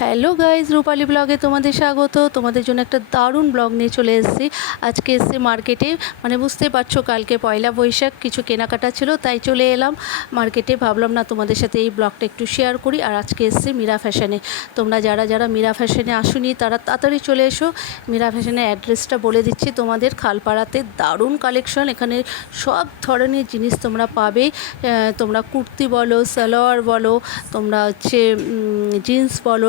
Hello guys রূপালী ব্লগে তোমাদের স্বাগত। তোমাদের জন্য একটা দারুণ ব্লগ নিয়ে চলে এসেছি। আজকে এসেছি মার্কেটে মানে বুঝতে পারছ, কালকে পয়লা বৈশাখ, কিছু কেনাকাটা ছিল, তাই চলে এলাম মার্কেটে ভাবলাম না তোমাদের সাথে এই ব্লগটা একটু শেয়ার করি। আর আজকে এসেছি মীরা ফ্যাশনে তোমরা যারা যারা মীরা ফ্যাশনে আসুনি, তারা তাড়াতাড়ি চলে এসো। মীরা ফ্যাশনের অ্যাড্রেসটা বলে দিচ্ছি তোমাদের। খালপাড়াতে দারুণ কালেকশন এখানে সব ধরনের জিনিস তোমরা পাবে। তোমরা কুর্তি বলো, সালোয়ার বলো, তোমরা হচ্ছে জিন্স বলো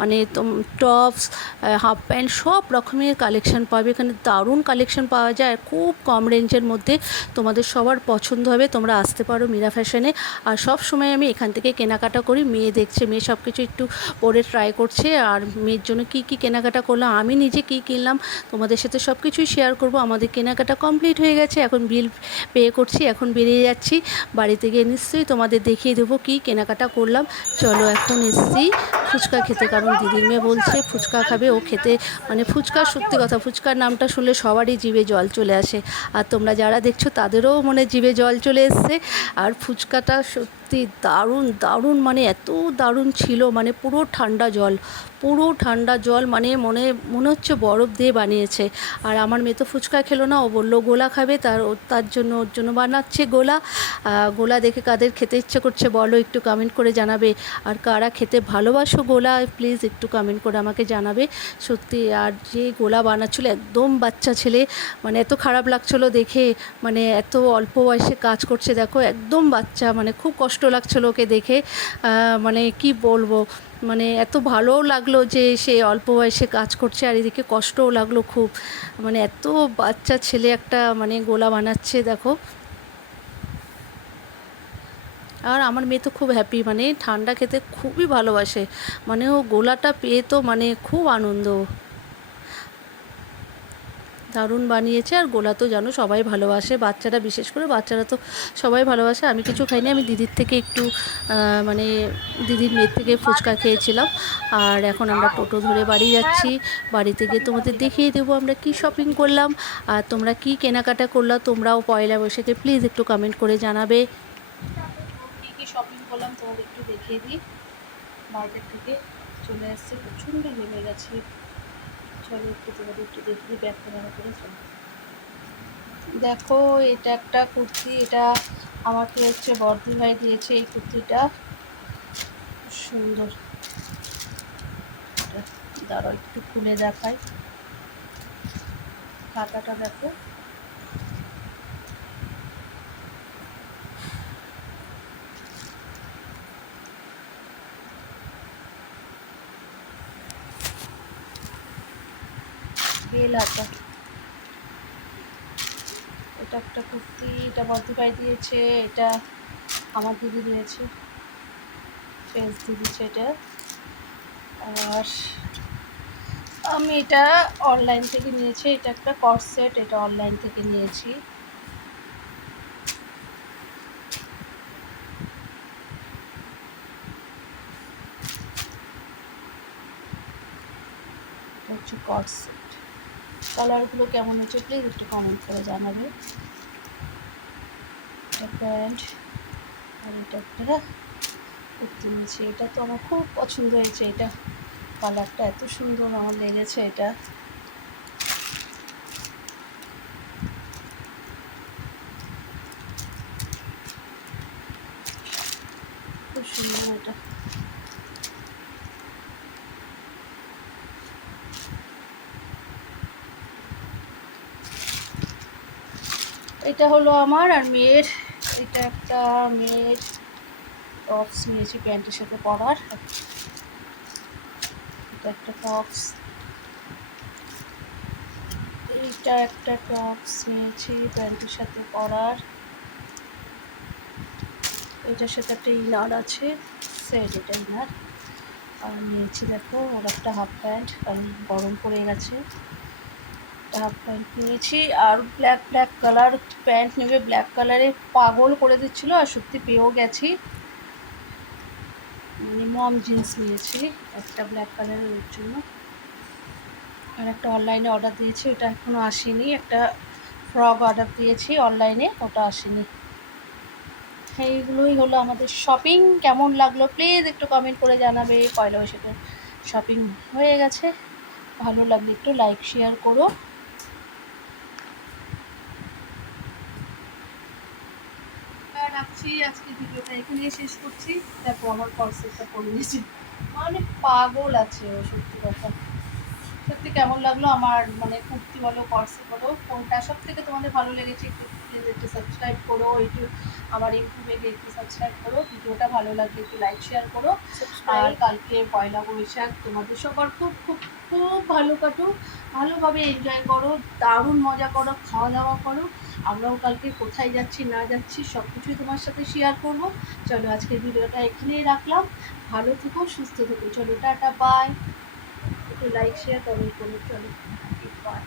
মানে টপস হাফ প্যান্ট সব রকমের কালেকশন পাবে। এখানে দারুণ কালেকশন পাওয়া যায়। খুব কম রেঞ্জের মধ্যে তোমাদের সবার পছন্দ হবে। তোমরা আসতে পারো মীরা ফ্যাশনে। আর সব সময় আমি এখান থেকে কেনাকাটা করি। মেয়ে দেখছে, মেয়ে সব কিছু একটু পরে ট্রাই করছে। আর মেয়ের জন্য কি কি কেনাকাটা করলাম, আমি নিজে কি কিনলাম, তোমাদের সাথে সব কিছুই শেয়ার করব। আমাদের কেনাকাটা কমপ্লিট হয়ে গেছে। এখন বিল পে করছি, এখন বেরিয়ে যাচ্ছি। বাড়িতে গিয়ে নিশ্চয়ই তোমাদের দেখিয়ে দেবো কি কেনাকাটা করলাম। চলো এখন এসছি ফুচকা খেতে, কারণ দিদির মেয়ে বলছে ফুচকা খাবে, ও খেতে মানে ফুচকা সত্যি কথা, ফুচকার নামটা শুনলে সবারই জিভে জল চলে আসে। আর তোমরা যারা দেখছ তাদেরও মনে জিভে জল চলে এসছে। আর ফুচকাটা সত্যি দারুণ দারুণ মানে এত দারুণ ছিল মানে পুরো ঠান্ডা জল। পুরো ঠান্ডা জল মানে মনে মনে হচ্ছে বরফ দিয়ে বানিয়েছে। আর আমার মেয়ে তো ফুচকা খেলো না, ও বলল গোলা খাবে, তার তার জন্য, ওর জন্য বানাচ্ছে গোলা। গোলা দেখে কাদের খেতে ইচ্ছে করছে বলো, একটু কমেন্ট করে জানাবে। আর কারা খেতে ভালোবাসো গোলা প্লিজ একটু কমেন্ট করে আমাকে জানাবে। সত্যি, আর যে গোলা বানাচ্ছিলো, একদম বাচ্চা ছেলে মানে এত খারাপ লাগছিল দেখে মানে এত অল্প বয়সে কাজ করছে, দেখো, একদম বাচ্চা মানে খুব কষ্ট লাগছিল ওকে দেখে। মানে কি বলব মানে এত ভালোও লাগল যে সে অল্প বয়সে কাজ করছে আর এদিকে কষ্টও লাগল খুব। মানে এত বাচ্চা ছেলে একটা মানে গোলা বানাচ্ছে, দেখো। আর আমার মেয়ে তো খুব হ্যাপি মানে ঠান্ডা খেতে খুবই ভালোবাসে। মানে ও গোলাটা পেয়ে তো মানে খুব আনন্দ। দারুণ বানিয়েছে আর গোলা তো জানো সবাই ভালোবাসে, বাচ্চারা বিশেষ করে বাচ্চারা তো সবাই ভালোবাসে। আমি কিছু খাইনি, আমি দিদির থেকে একটু মানে দিদির মেয়ের থেকে ফুচকা খেয়েছিলাম। আর এখন আমরা টোটো ধরে বাড়ি যাচ্ছি। বাড়িতে গিয়ে তোমাদের দেখিয়ে দেবো আমরা কি শপিং করলাম। আর তোমরা কি কেনাকাটা করলাম তোমরাও পয়লা বৈশাখে প্লিজ একটু কমেন্ট করে জানাবে। কী কী শপিং করলাম তোমাদের একটু দেখিয়ে দিই। মার্কেট থেকে চলে আসছে, প্রচণ্ড নেমে গেছে। চলো একটু তোমাদের একটু দেখিয়ে ব্যাগ কেনার করে চলো। দেখো, এটা একটা কুর্তি, এটা আমাকে হচ্ছে বর্দি ভাই দিয়েছে এই কুর্তিটা। সুন্দর। দাঁড়ো একটু খুলে দেখাই। কাটাটা দেখো। বেল হাতা এটা একটা কুর্তি, এটা বর্দিভাই দিয়েছে এটা আমার দিদি দিয়েছে। ফেস দিয়েছে এটা। আর আমি এটা অনলাইন থেকে নিয়েছি, এটা একটা কট সেট এটা অনলাইন থেকে নিয়েছি। হচ্ছে কট সেট কালারগুলো কেমন হচ্ছে প্লিজ একটু কমেন্ট করে জানাবে। আর এটা একটা। কুর্তি নিয়েছি এটা তো আমার খুব পছন্দ হয়েছে, এটা কালারটা এত সুন্দর আমার লেগেছে এটা খুব সুন্দর এটা এটা হলো আমার আর মেয়ের, এটা একটা মেয়ের টপস নিয়েছি প্যান্টের সাথে পরার। এটা একটা টপস এইটা একটা টপস নিয়েছি প্যান্টের সাথে পরার। এটার সাথে একটা ইনার আছে সেট এটা ইনার আর নিয়েছি দেখো, ওর একটা হাফ প্যান্ট কারণ গরম পড়ে গেছে। হাফ প্যান্ট নিয়েছি আর ব্ল্যাক ব্ল্যাক কালার প্যান্ট নেবে ব্ল্যাক কালারে পাগল করে দিচ্ছিল আর সত্যি পেয়েও গেছি। মানে মম জিন্স নিয়েছি, একটা ব্ল্যাক কালারের জন্য। আর একটা অনলাইনে অর্ডার দিয়েছি, ওটা এখনও আসেনি। একটা ফ্রক অর্ডার দিয়েছি অনলাইনে ওটা আসেনি। এইগুলোই হলো আমাদের শপিং কেমন লাগল প্লিজ একটু কমেন্ট করে জানাবে। পয়লা বৈশাখে শপিং হয়ে গেছে। ভালো লাগলে একটু লাইক শেয়ার করো। রাখছি, আজকে ভিডিওটা এখানেই শেষ করছি। দেখো আমার কনসেপ্টটা করে নিয়েছি অনেক পাগল আছে ও, সত্যি কথা। সত্যি কেমন লাগল আমার মানে কুর্তি বলো পার্সেল বলো, কোনটা সব থেকে তোমাদের ভালো লেগেছে একটু প্লিজ একটু সাবস্ক্রাইব করো একটু আমার ইউটিউবে গিয়ে একটু সাবস্ক্রাইব করো ভিডিওটা ভালো লাগলে একটু লাইক শেয়ার করো। আর কালকে পয়লা বৈশাখ তোমাদের সবার খুব খুব খুব ভালো কাটুক ভালোভাবে এনজয় করো দারুণ মজা করো খাওয়া দাওয়া করো। আমরাও কালকে কোথায় যাচ্ছি না যাচ্ছি সব কিছুই তোমার সাথে শেয়ার করব। চলো আজকের ভিডিওটা এখানেই রাখলাম। ভালো থেকো সুস্থ থেকো। চলো টাটা বাই একটু লাইক শেয়ার কমেন্ট করো। চলো বাই